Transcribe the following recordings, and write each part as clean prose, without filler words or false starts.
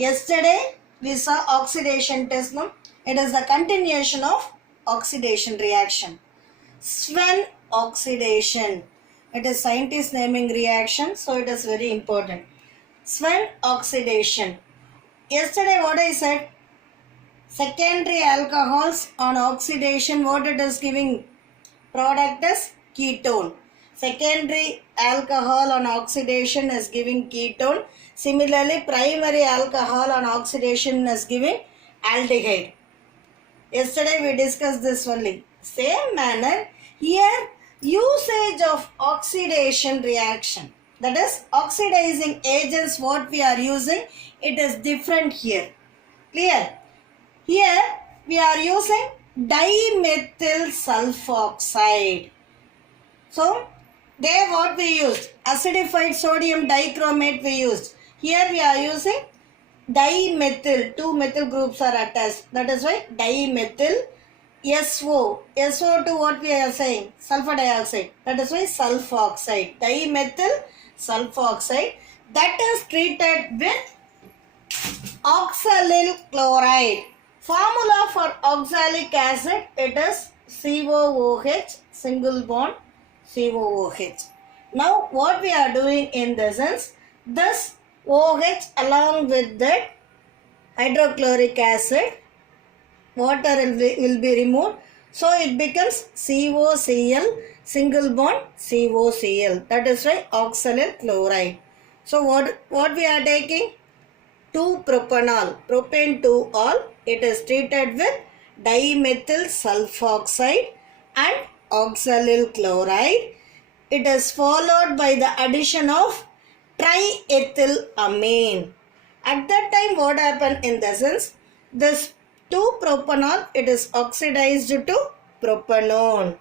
Yesterday we saw oxidation test. No? It is the continuation of oxidation reaction. Swern oxidation. It is scientist naming reaction, so it is very important. Swern oxidation. Yesterday what I said, secondary alcohols on oxidation, what it is giving? Product is ketone. Secondary alcohol on oxidation is giving ketone. Similarly, primary alcohol on oxidation is giving aldehyde. Yesterday we discussed this only. Same manner, here usage of oxidation reaction. That is oxidizing agents what we are using, it is different here. Clear? Here we are using dimethyl sulfoxide. So there what we used? Acidified sodium dichromate we used. Here we are using dimethyl. Two methyl groups are attached. That is why dimethyl SO. SO2 what we are saying? Sulfur dioxide. That is why sulfoxide. Dimethyl sulfoxide. That is treated with oxalyl chloride. Formula for oxalic acid, it is COOH, single bond COOH. Now what we are doing in this is, this OH along with that hydrochloric acid, water will be removed. So it becomes COCl, single bond COCl. That is why oxalyl chloride. So what we are taking? 2-propanol, propane 2-ol. It is treated with dimethyl sulfoxide and oxalyl chloride. It is followed by the addition of triethylamine. At that time what happened in the sense, this 2-propanol, it is oxidized to propanone.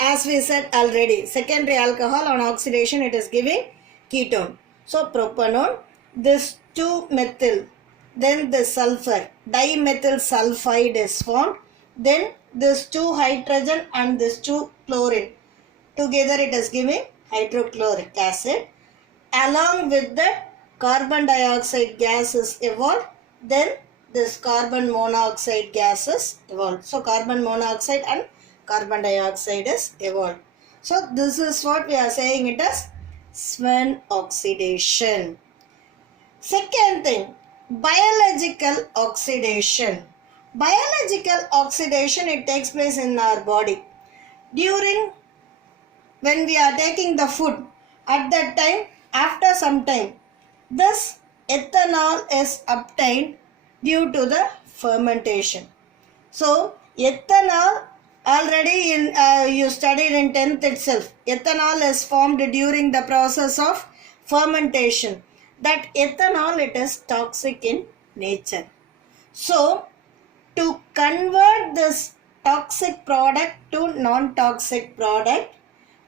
As we said already, secondary alcohol on oxidation, it is giving ketone. So propanone, this 2-methyl, then the sulfur, dimethyl sulfide is formed. Then this 2 hydrogen and this 2 chlorine. Together it is giving hydrochloric acid. Along with that, carbon dioxide gas is evolved. Then this carbon monoxide gas is evolved. So carbon monoxide and carbon dioxide is evolved. So this is what we are saying, it is Swern oxidation. Second thing, biological oxidation. Biological oxidation, it takes place in our body. During when we are taking the food, at that time, after some time, this ethanol is obtained due to the fermentation. So ethanol already you studied in 10th itself. Ethanol is formed during the process of fermentation. That ethanol, it is toxic in nature. So to convert this toxic product to non-toxic product,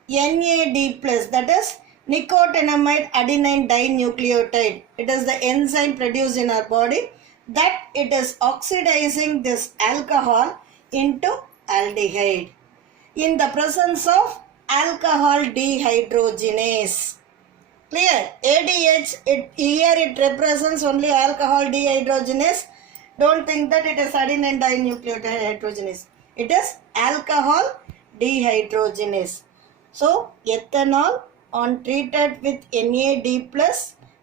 NAD+, that is nicotinamide adenine dinucleotide, it is the enzyme produced in our body, that it is oxidizing this alcohol into aldehyde in the presence of alcohol dehydrogenase. Clear? ADH, here it represents only alcohol dehydrogenase. Don't think that it is adenine dinucleotide hydrogenase. It is alcohol dehydrogenase. So, ethanol on treated with NAD+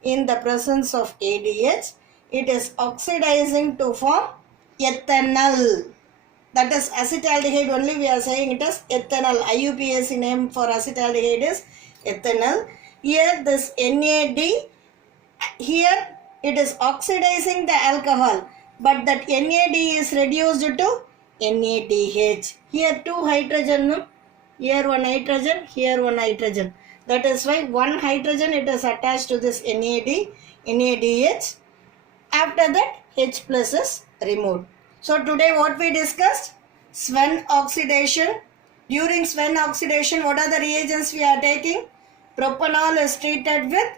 in the presence of ADH, it is oxidizing to form ethanol. That is acetaldehyde only we are saying it is ethanol. IUPAC name for acetaldehyde is ethanol. Here this NAD, here it is oxidizing the alcohol, but that NAD is reduced to NADH. Here 2 hydrogen, here 1 hydrogen, here 1 hydrogen. That is why 1 hydrogen it is attached to this NAD, NADH. After that H+ is removed. So today what we discussed? Swern oxidation. During Swern oxidation, what are the reagents we are taking? Propanol is treated with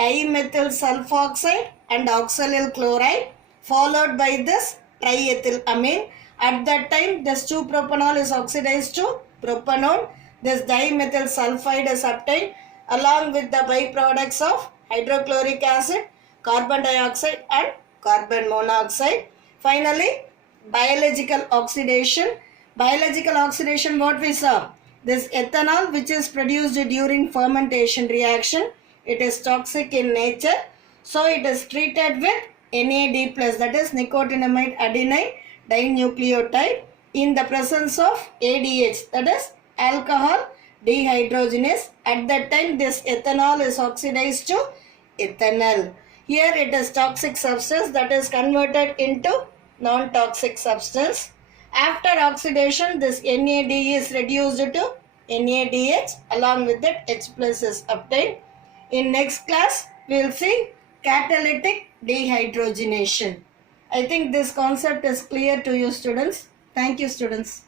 dimethyl sulfoxide and oxalyl chloride, followed by this triethylamine. At that time, this 2-propanol is oxidized to propanone. This dimethyl sulfide is obtained along with the byproducts of hydrochloric acid, carbon dioxide and carbon monoxide. Finally, biological oxidation. Biological oxidation, what we saw? This ethanol which is produced during fermentation reaction, it is toxic in nature. So it is treated with NAD+, that is nicotinamide adenine dinucleotide, in the presence of ADH, that is alcohol dehydrogenase. At that time this ethanol is oxidized to ethanol. Here it is toxic substance that is converted into non-toxic substance. After oxidation, this NAD is reduced to NADH, along with that H+ is obtained. In next class, we will see catalytic dehydrogenation. I think this concept is clear to you students. Thank you students.